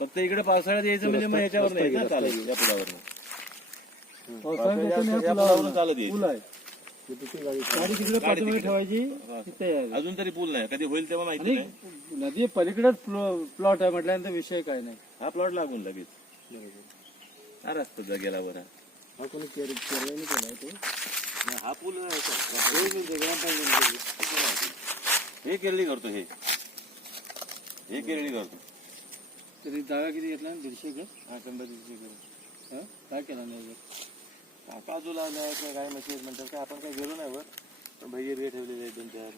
फक्त इकडे पावसाळ्यात यायचं म्हणजे मग नाही ना चालत या पुलावर या पुलावरून चालत येईल पूल आहे. गाडी तिकडे पाठीमागे ठेवायची तिथे यायला. अजून तरी पूल नाही. कधी होईल तेव्हा माहिती आणि नाही. नदी पलीकडेच प्लॉट आहे म्हटल्यानंतर विषय काय नाही. हा प्लॉट लागून लगेच. हा रस्ता जगेला बरा. हा कोणी केलाय तो. हा पूल हे केरळी करतो हे. हे केरळी करतो. तरी जागा किती घेतला दीडशे का हा शंभर दीडशे करून हा? काय केला नाही हा, काजू लावलाय काय काय मशीन म्हणतात काय आपण काय गेलो नाही वर पण भैया रे ठेवलेले आहेत दोन चार.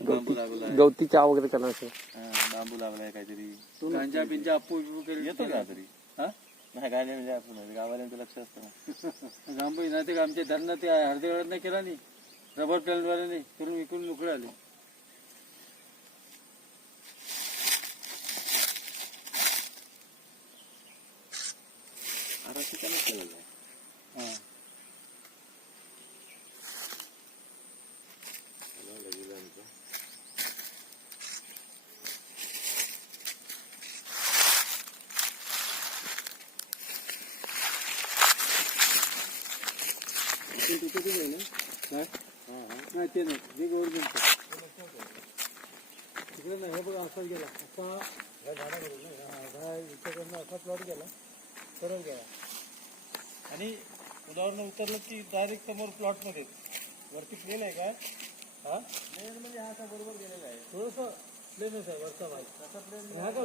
बांबू गवती चहा वगैरे करणार असेल. हा, बांबू लावलाय काहीतरी. गांजा बिंजा अप्पू बिप्पू केली येतो ना तरी हा? नाही काय नाही म्हणजे आपण गावाल्यांचं लक्ष असतं ना. गांबू नाही ते आमच्या धरणं ते हळदीगडात नाही केला नाही. रबर प्लॅनवाल्याने करून विकून मोकळे आले आता शिकायलाच केलेलं आहे हा ते तिथे ते नाही ना? काय? नाही ते नाही हे गव्हर्नमेंट तिकडे नाही हे बघा असा गेला असा ह्या झाडाकडून नाही, हा, ह्या इकडनं असा प्लॉट गेला सरळ गेला आणि उदाहरण उतरलं की डायरेक्ट समोर प्लॉटमध्ये. वरती प्लेन आहे का? हा? प्लेन म्हणजे हा असा बरोबर गेलेला आहे. थोडस प्लेनच आहे वरचा भाग. हा का